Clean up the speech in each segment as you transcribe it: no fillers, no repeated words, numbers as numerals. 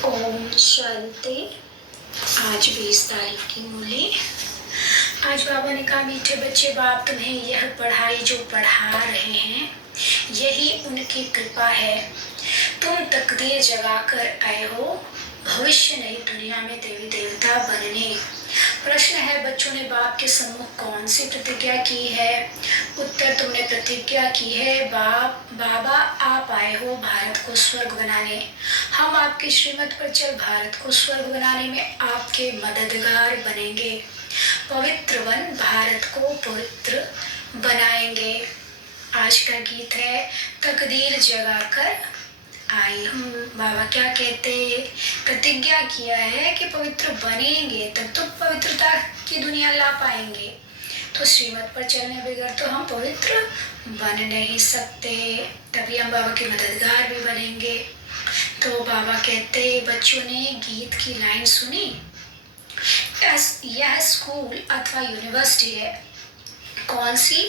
ओम शांति। आज 20 तारीख की मूली। आज बाबा ने कहा, मीठे बच्चे, बाप तुम्हें यह पढ़ाई जो पढ़ा रहे हैं यही उनकी कृपा है। तुम तकदीर जगाकर आए हो भविष्य नई दुनिया में देवी देवता बनने। प्रश्न है, बच्चों ने बाप के सम्मुख कौन सी प्रतिज्ञा की है? उत्तर, तुमने प्रतिज्ञा की है बाबा आप आए हो भारत को स्वर्ग बनाने। हम आपकी श्रीमत पर चल भारत को स्वर्ग बनाने में आपके मददगार बनेंगे। पवित्र वन भारत को पवित्र बनाएंगे। आज का गीत है तकदीर जगाकर आई हूँ। बाबा क्या कहते, प्रतिज्ञा किया है कि पवित्र बनेंगे तब तो पवित्रता की दुनिया ला पाएंगे। तो श्रीमत पर चलने बगैर तो हम पवित्र बन नहीं सकते, तभी हम बाबा के मददगार भी बनेंगे। तो बाबा कहते, बच्चों ने गीत की लाइन सुनी। यह स्कूल अथवा यूनिवर्सिटी है। कौन सी?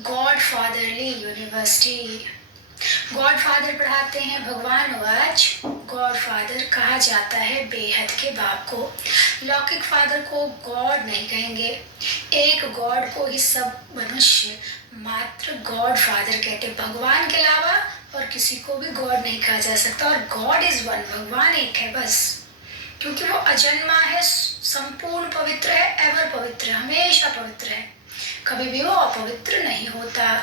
God fatherly university. God father पढ़ाते हैं भगवान। आज गॉड फादर कहा जाता है बेहद के बाप को। लौकिक फादर को गॉड नहीं कहेंगे। एक गॉड को ही सब मनुष्य मात्र गॉड फादर कहते। भगवान के अलावा और किसी को भी गॉड नहीं कहा जा सकता। और गॉड इज वन, भगवान एक है बस, क्योंकि वो अजन्मा है, संपूर्ण पवित्र है, एवर पवित्र है, हमेशा पवित्र है, कभी भी वो अपवित्र नहीं होता,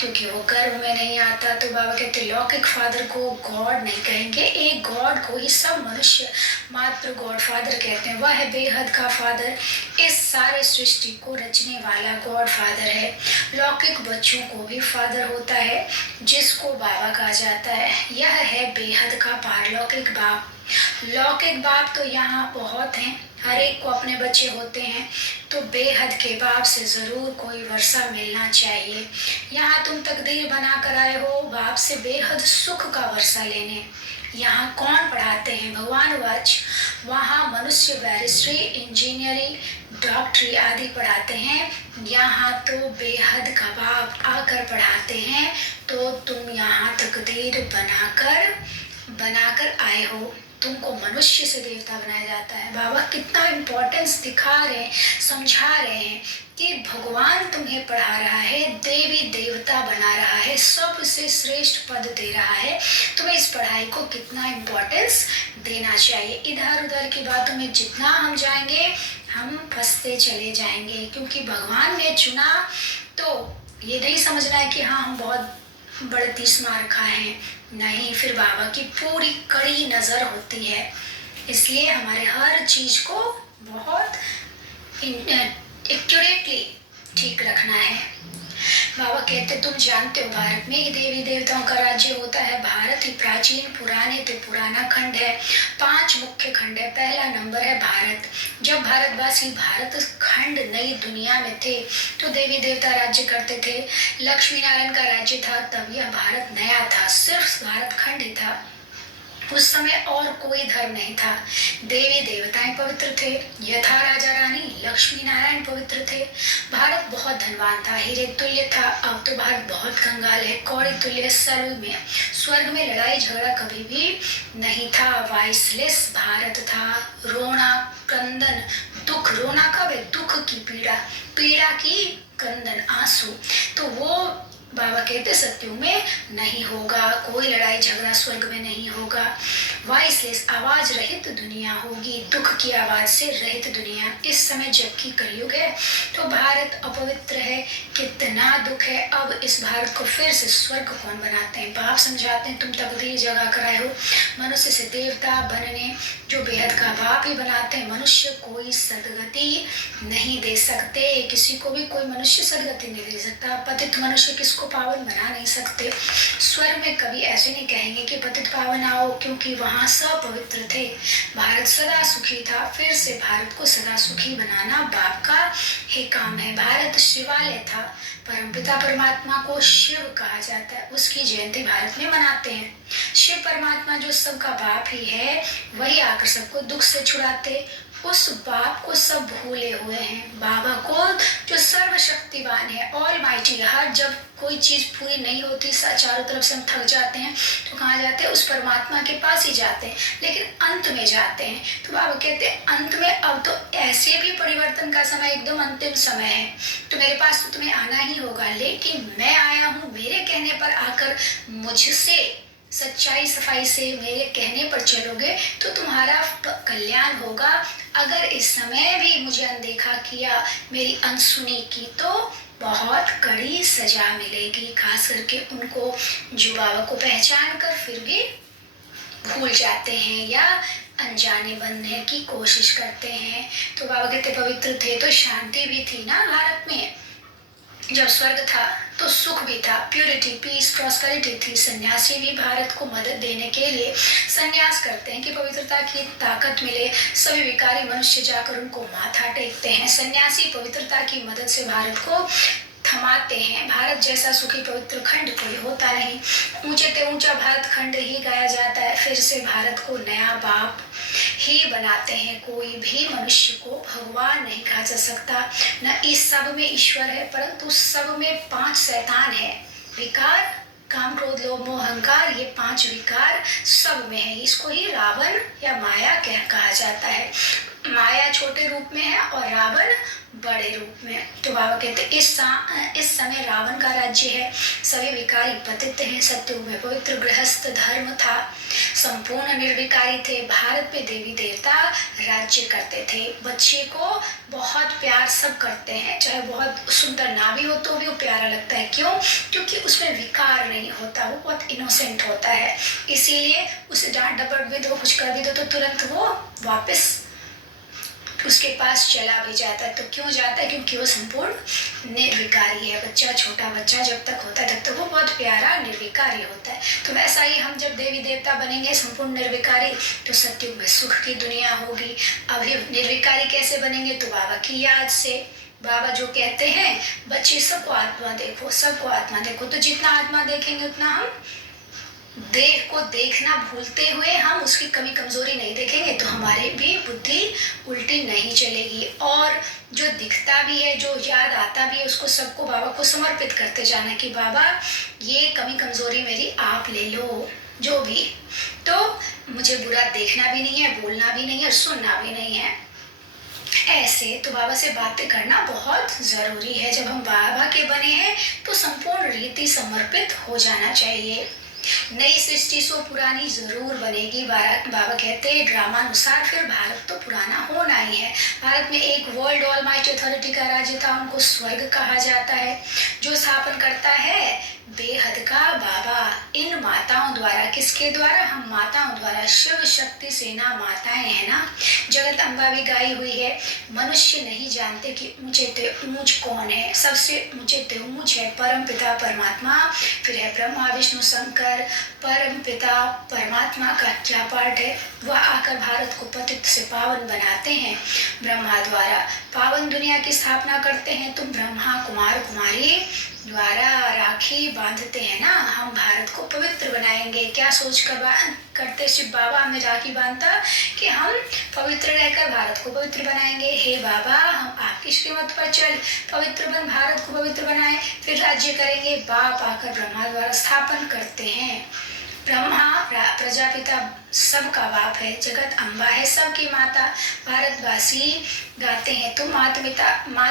क्योंकि वो गर्भ में नहीं आता। तो बाबा कहते लौकिक फादर को गॉड नहीं कहेंगे। एक गॉड को ही सब मनुष्य मात्र गॉड फादर कहते हैं। वह है बेहद का फादर, इस सारे सृष्टि को रचने वाला गॉड फादर है। लौकिक बच्चों को भी फादर होता है जिसको बाबा कहा जाता है। यह है बेहद का पारलौकिक बाप। लौकिक बाप तो यहाँ बहुत हैं, हर एक को अपने बच्चे होते हैं, तो बेहद के बाप से जरूर कोई वर्षा मिलना चाहिए। यहाँ तुम तकदीर बना कर आए हो बाप से बेहद सुख का वर्षा लेने। यहाँ कौन पढ़ाते हैं? भगवान वाच। वहाँ मनुष्य बैरिस्ट्री, इंजीनियरिंग, डॉक्टरी आदि पढ़ाते हैं। यहाँ तो बेहद का बाप आकर पढ़ाते हैं। तो तुम यहाँ तकदीर बनाकर आए हो। तुमको मनुष्य से देवता बनाया जाता है। बाबा कितना इम्पोर्टेंस दिखा रहे हैं, समझा रहे हैं कि भगवान तुम्हें पढ़ा रहा है, देवी देवता बना रहा है, सबसे श्रेष्ठ पद दे रहा है। तुम्हें इस पढ़ाई को कितना इम्पोर्टेंस देना चाहिए। इधर उधर की बातों में जितना हम जाएंगे हम फंसते चले जाएंगे, क्योंकि भगवान ने चुना। तो ये नहीं समझना है कि हाँ हम बहुत बड़े 30 मार खाए हैं, नहीं, फिर बाबा की पूरी कड़ी नज़र होती है। इसलिए हमारे हर चीज़ को बहुत एक्यूरेटली ठीक रखना है। बाबा कहते तुम जानते हो भारत में ही देवी देवताओं का राज्य होता है। भारत ही प्राचीन पुराने तो पुराना खंड है। 5 मुख्य खंड है। पहला नंबर है भारत। जब भारतवासी भारत खंड नई दुनिया में थे तो देवी देवता राज्य करते थे। लक्ष्मी नारायण का राज्य था, तब यह भारत नया था, सिर्फ भारत खंड ही था। उस समय और कोई धर्म नहीं था। देवी देवताएं पवित्र थे, यथा राजा रानी लक्ष्मी नारायण पवित्र थे। भारत बहुत धनवान था, हीरे तुल्य था। अब तो भारत बहुत कंगाल है, कौड़ी तुल्य। स्वर्ग में लड़ाई झगड़ा कभी भी नहीं था। वाइसलेस भारत था। रोना क्रंदन दुख, रोना कब है? दुख की पीड़ा की क्रंदन आंसू, तो वो बाबा कहते सत्युग में नहीं होगा। कोई लड़ाई झगड़ा स्वर्ग में नहीं होगा। वॉइसलेस, आवाज रहित दुनिया होगी, दुख की आवाज से रहित दुनिया। इस समय जबकि कलयुग है तो भारत अपवित्र है, कितना दुख है। अब इस भारत को फिर से स्वर्ग कौन बनाते हैं? बाप समझाते हैं तुम तकदीर जगा कर आए हो मनुष्य से देवता बनने, जो बेहद का बाप ही बनाते हैं। मनुष्य कोई सदगति नहीं दे सकते, किसी को भी कोई मनुष्य सदगति नहीं दे सकता। पतित मनुष्य किसको पावन बना नहीं सकते। स्वर्ग में कभी ऐसे नहीं कहेंगे कि पतित पावन आओ, क्योंकि वहाँ सब पवित्र थे। भारत सदा सुखी था। फिर से भारत को सदा सुखी बनाना बाप का ही काम है। भारत शिवालय था। परमपिता परमात्मा को शिव कहा जाता है, उसकी जयंती भारत में मनाते हैं। शिव परमात्मा जो सबका बाप ही है, वही आकर सबको दुख से छुड़ाते। उस बाप को सब भूले हुए हैं। बाबा को जो सर्वशक्तिवान है, ऑल माइटी, हर जब कोई चीज़ पूरी नहीं होती, चारों तरफ से हम थक जाते हैं, तो कहाँ जाते हैं? उस परमात्मा के पास ही जाते हैं, लेकिन अंत में जाते हैं। तो बाबा कहते हैं अंत में अब तो ऐसे भी परिवर्तन का समय एकदम अंतिम समय है, तो मेरे पास तो तुम्हें आना ही होगा, लेकिन मैं आया हूँ, मेरे कहने पर आकर मुझसे सच्चाई सफाई से मेरे कहने पर चलोगे तो तुम्हारा कल्याण होगा। अगर इस समय भी मुझे अनदेखा किया, मेरी अनसुनी की, तो बहुत कड़ी सजा मिलेगी। खास करके उनको जो बाबा को पहचान कर फिर भी भूल जाते हैं या अनजाने बनने की कोशिश करते हैं। तो बाबा कहते पवित्र थे तो शांति भी थी ना भारत में। जब स्वर्ग था तो सुख भी था, प्योरिटी, पीस, प्रॉस्पेरिटी थी। सन्यासी भी भारत को मदद देने के लिए सन्यास करते हैं कि पवित्रता की ताकत मिले। सभी विकारी मनुष्य जाकर उनको माथा टेकते हैं। सन्यासी पवित्रता की मदद से भारत को थमाते हैं। भारत जैसा सुखी पवित्र खंड कोई होता नहीं। ऊंचे ते ऊंचा भारत खंड ही गाया जाता है। फिर से भारत को नया बाप ही बनाते हैं। कोई भी मनुष्य को भगवान नहीं कहा जा सकता, न इस सब में ईश्वर है, परंतु सब में 5 शैतान है। विकार, काम, क्रोध, लोभ, मोह, अहंकार, ये 5 विकार सब में है। इसको ही रावण या माया कहा जाता है। माया छोटे रूप में है और रावण बड़े रूप में। तो बाबा कहते इस समय रावण का राज्य है, सभी विकारी पतित हैं। सत्युग में पवित्र गृहस्थ धर्म था, संपूर्ण निर्विकारी थे। भारत में देवी देवता राज्य करते थे। बच्चे को बहुत प्यार सब करते हैं, चाहे बहुत सुंदर ना भी हो तो भी वो प्यारा लगता है। क्यों? क्योंकि उसमें विकार नहीं होता, वो बहुत इनोसेंट होता है। इसीलिए उसे डांट डपट भी दो, कुछ कर भी दो तो तुरंत वो वापस उसके पास चला भी जाता है। तो क्यों जाता है? क्योंकि वो संपूर्ण निर्विकारी है। बच्चा, छोटा बच्चा जब तक होता है तब तक वो बहुत प्यारा निर्विकारी होता है। तो वैसा ही हम जब देवी देवता बनेंगे संपूर्ण निर्विकारी, तो सत्युग में सुख की दुनिया होगी। अभी निर्विकारी कैसे बनेंगे? तो बाबा की याद से। बाबा जो कहते हैं बच्चे सबको आत्मा देखो, सबको आत्मा देखो। तो जितना आत्मा देखेंगे उतना हम देह को देखना भूलते हुए हम उसकी कमी कमजोरी नहीं देखेंगे, तो हमारी भी बुद्धि उल्टी नहीं चलेगी। और जो दिखता भी है, जो याद आता भी है, उसको सबको बाबा को समर्पित करते जाना कि बाबा ये कमी कमजोरी मेरी आप ले लो, जो भी। तो मुझे बुरा देखना भी नहीं है, बोलना भी नहीं है और सुनना भी नहीं है। ऐसे तो बाबा से बातें करना बहुत जरूरी है। जब हम बाबा के बने हैं तो संपूर्ण रीति समर्पित हो जाना चाहिए। नई सृष्टि सो पुरानी जरूर बनेगी। बाबा कहते हैं ड्रामा अनुसार फिर भारत तो पुराना होना ही है। भारत में एक वर्ल्ड ऑलमाइटी अथॉरिटी का राज्य था, उनको स्वर्ग कहा जाता है। जो स्थापन करता है बेहद का बाबा इन माताओं द्वारा। किसके द्वारा? हम माताओं द्वारा। शिव शक्ति सेना माताएं है ना, जगत अम्बा भी गाई हुई है। मनुष्य नहीं जानते कि ऊंचे ते ऊंच कौन है। सबसे ऊंचे ते ऊंच है परम पिता परमात्मा, फिर है ब्रह्मा विष्णु शंकर। परम पिता परमात्मा का क्या पार्ट है? वह आकर भारत को पतित से पावन बनाते हैं ब्रह्मा द्वारा। पावन दुनिया की स्थापना करते हैं। तुम ब्रह्मा कुमार कुमारी द्वारा राखी बांधते हैं ना, हम भारत को पवित्र बनाएंगे। क्या सोच कर करते शिव बाबा हमें राखी बांधता कि हम पवित्र रहकर भारत को पवित्र बनाएंगे। हे बाबा, हम आपकी श्रीमत पर चल पवित्र बन भारत को पवित्र बनाए, फिर राज्य करेंगे। बाप आकर ब्रह्मा द्वारा स्थापन करते हैं। ब्रह्मा प्रजापिता सबका बाप है, जगत अम्बा है सबकी माता। भारतवासी गाते हैं तुम मात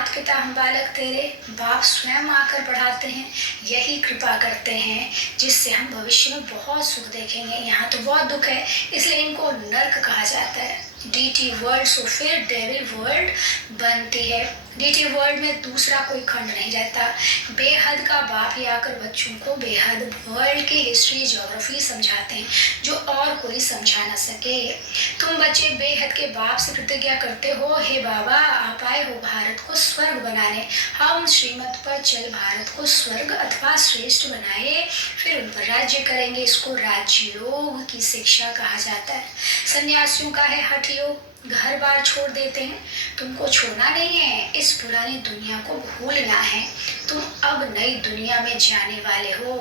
पिता हम बालक तेरे, बाप स्वयं आकर बढ़ाते हैं, यही कृपा करते हैं जिससे हम भविष्य में बहुत सुख देखेंगे। यहाँ तो बहुत दुख है, इसलिए इनको नर्क कहा जाता है। डीटी वर्ल्ड सो फिर डेविल वर्ल्ड बनती है। डीटी वर्ल्ड में दूसरा कोई खंड नहीं रहता। बेहद का बाप ही आकर बच्चों को बेहद वर्ल्ड की हिस्ट्री ज्योग्राफी समझाते हैं जो और कोई समझा न सके। तुम बच्चे बेहद के बाप से प्रतिज्ञा करते हो, हे बाबा आप आए हो भारत को स्वर्ग बनाने, हम श्रीमत पर चल भारत को स्वर्ग अथवा श्रेष्ठ बनाए, फिर उन पर राज्य करेंगे। इसको राजयोग की शिक्षा कहा जाता है। सन्यासियों का है हठ योग, घर बार छोड़ देते हैं। तुमको छोड़ना नहीं है, इस पुरानी दुनिया को भूलना है। तुम अब नई दुनिया में जाने वाले हो।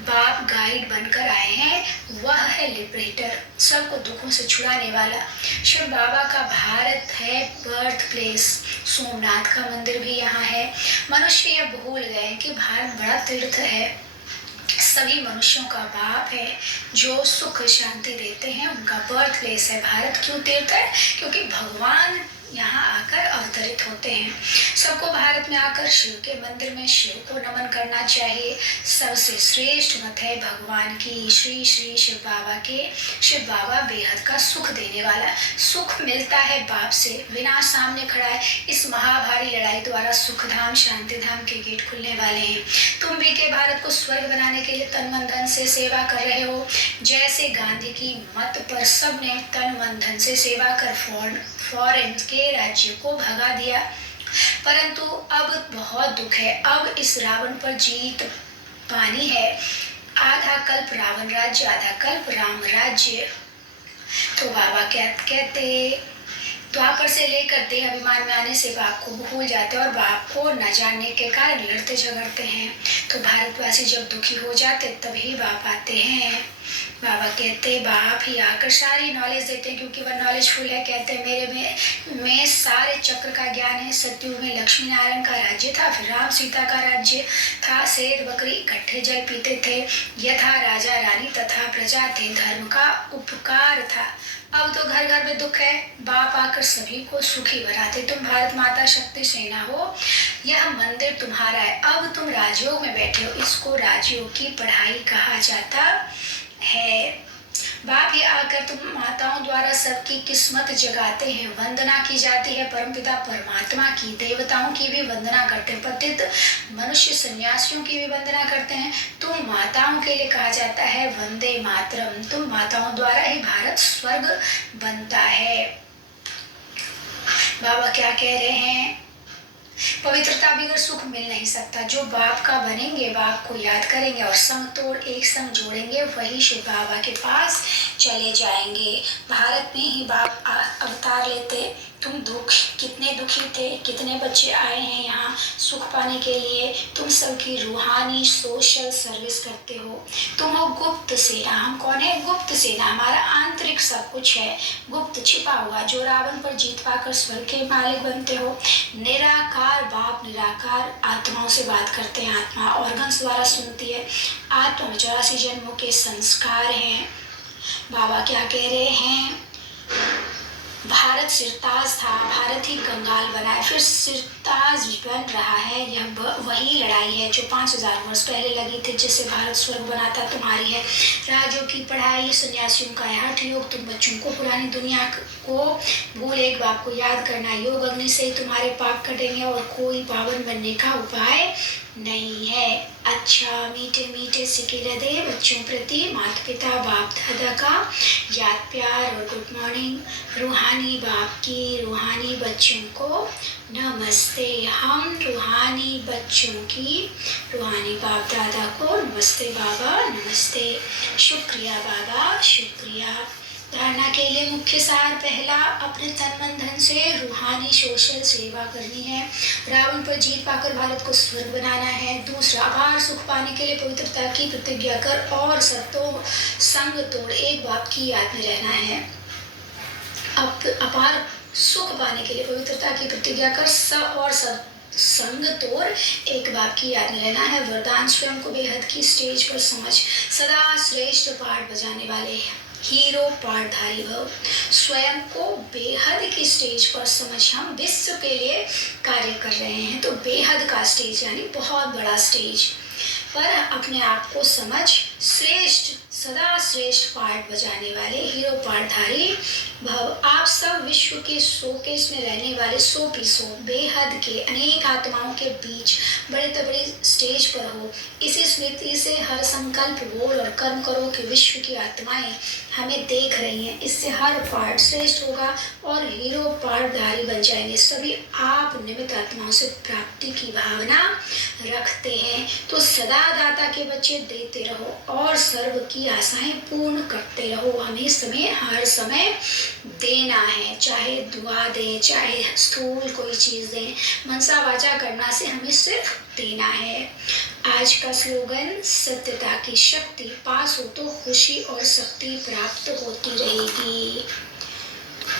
बाप गाइड बनकर आए हैं, वह है लिबरेटर, सबको दुखों से छुड़ाने वाला। शिव बाबा का भारत है बर्थ प्लेस, सोमनाथ का मंदिर भी यहाँ है। मनुष्य यह भूल गए हैं कि भारत बड़ा तीर्थ है, सभी मनुष्यों का बाप है, जो सुख शांति देते हैं, उनका बर्थ प्लेस है भारत। क्यों तीर्थ है? क्योंकि भगवान यहाँ आकर अवतरित होते हैं। सबको भारत में आकर शिव के मंदिर में शिव को नमन करना चाहिए। सबसे श्रेष्ठ मत है भगवान की श्री श्री शिव बाबा के। शिव बाबा बेहद का सुख देने वाला। सुख मिलता है बाप से, विनाश सामने खड़ा है। इस महाभारी लड़ाई द्वारा सुख धाम शांति धाम के गेट खुलने वाले हैं। तुम भी के भारत को स्वर्ग बनाने के लिए तन मन धन से सेवा कर रहे हो। जैसे गांधी की मत पर सबने तन मन धन से सेवा कर फॉरेन के राज्य को भगा दिया, परंतु अब बहुत दुख है। अब इस रावण पर जीत पानी है। आधा कल्प रावण राज्य, आधा कल्प राम राज्य। तो बाबा क्या कहते, द्वापर से लेकर देह अभिमान में आने से बाप को भूल जाते हैं और बाप को न जानने के कारण लड़ते झगड़ते हैं। तो भारतवासी जब दुखी हो जाते तभी बाप आते हैं। बाबा कहते बाप ही आकर सारी नॉलेज देते हैं, क्योंकि वह नॉलेजफुल है। कहते हैं मेरे में सारे चक्र का ज्ञान है। सतयुग में लक्ष्मी नारायण का राज्य था, फिर राम सीता का राज्य था। शेर बकरी इकट्ठे जल पीते थे, यथा राजा रानी तथा प्रजा थे, धर्म का उपकार था। अब तो घर घर में दुख है। बाप आकर सभी को सुखी बनाते। तुम भारत माता शक्ति सेना हो, यह मंदिर तुम्हारा है। अब तुम राजयोग में बैठे हो, इसको राजयोग की पढ़ाई कहा जाता है। बाप ही आकर तुम माताओं द्वारा सबकी किस्मत जगाते हैं। वंदना की जाती है परमपिता परमात्मा की, देवताओं की भी वंदना करते हैं, पतित मनुष्य सन्यासियों की भी वंदना करते हैं। तुम माताओं के लिए कहा जाता है वंदे मातरम। तुम माताओं द्वारा ही भारत स्वर्ग बनता है। बाबा क्या कह रहे हैं, पवित्रता बगैर सुख मिल नहीं सकता। जो बाप का बनेंगे, बाप को याद करेंगे और संग तोड़ एक संग जोड़ेंगे, वही शिव बाबा के पास चले जाएंगे। भारत में ही बाप अवतार लेते। तुम कितने दुखी थे, कितने बच्चे आए हैं यहाँ सुख पाने के लिए। तुम सबकी रूहानी सोशल सर्विस करते हो। तुम हो गुप्त सेना। हम कौन है? गुप्त सेना। हमारा आंतरिक सब कुछ है, गुप्त छिपा हुआ, जो रावण पर जीत पाकर स्वर्ग के मालिक बनते हो। निराकार बाप निराकार आत्माओं से बात करते हैं। आत्मा ऑर्गन्स द्वारा सुनती है। आत्मा में 84 जन्मों के संस्कार हैं। बाबा क्या कह रहे हैं, भारत सिरताज था, भारत ही कंगाल बना है, फिर सिरताज बन रहा है। यह वही लड़ाई है जो 5000 वर्ष पहले लगी थी, जिससे भारत स्वर्ग बना था। तुम्हारी है राजयोग की पढ़ाई, सन्यासियों का हठ योग। तुम बच्चों को पुरानी दुनिया को भूल एक बाप को याद करना। योग अग्नि से ही तुम्हारे पाप कटेंगे और कोई पावन बनने का उपाय नहीं है। अच्छा मीठे मीठे सिके हृदय बच्चों प्रति माता पिता बाप दादा का याद प्यार और गुड मॉर्निंग। रूहानी बाप की रूहानी बच्चों को नमस्ते। हम रूहानी बच्चों की रूहानी बाप दादा को नमस्ते बाबा, नमस्ते। शुक्रिया बाबा, शुक्रिया। धारणा के लिए मुख्य सार, पहला अपने तन मन धन से रूहानी सोशल सेवा करनी है। रावण पर जीत पाकर भारत को स्वर्ग बनाना है। दूसरा, अपार सुख पाने के लिए पवित्रता की प्रतिज्ञा कर और सत्यों संग तोड़ एक बाप की याद में रहना है। अब अपार सुख पाने के लिए पवित्रता की प्रतिज्ञा कर संग तोड़ एक बाप की याद में रहना है। वरदान, स्वयं को बेहद की स्टेज पर समझ, सदा श्रेष्ठ पाठ बजाने वाले हीरो पाठधारी भव। स्वयं को बेहद की स्टेज पर समझ। हम विश्व के लिए कार्य कर रहे हैं, तो बेहद का स्टेज यानी बहुत बड़ा स्टेज पर अपने आप को समझ, श्रेष्ठ सदा श्रेष्ठ पाठ बजाने वाले हीरो पाठधारी भव। आप सब विश्व के शोकेस में रहने वाले 100 बेहद के अनेक आत्माओं के बीच बड़े तबड़े स्टेज पर हो। इसी स्मृति से हर संकल्प बोल और कर्म करो कि विश्व की आत्माएं हमें देख रही हैं। इससे हर पाठ श्रेष्ठ होगा और हीरो पाठधारी बन जाएंगे। सभी आप निमित्त आत्माओं से प्राप्ति की भावना रखते हैं, तो सदा दाता के बच्चे देते रहो और सर्व की आशाएं पूर्ण करते रहो। हमें समय हर समय देना है, चाहे दुआ दें, चाहे स्थूल कोई चीज दें। मनसा वाचा करना से हमें सिर्फ देना है। आज का स्लोगन, सत्यता की शक्ति पास हो तो खुशी और शक्ति प्राप्त होती रहेगी।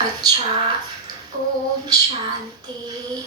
अच्छा, ओम शांति।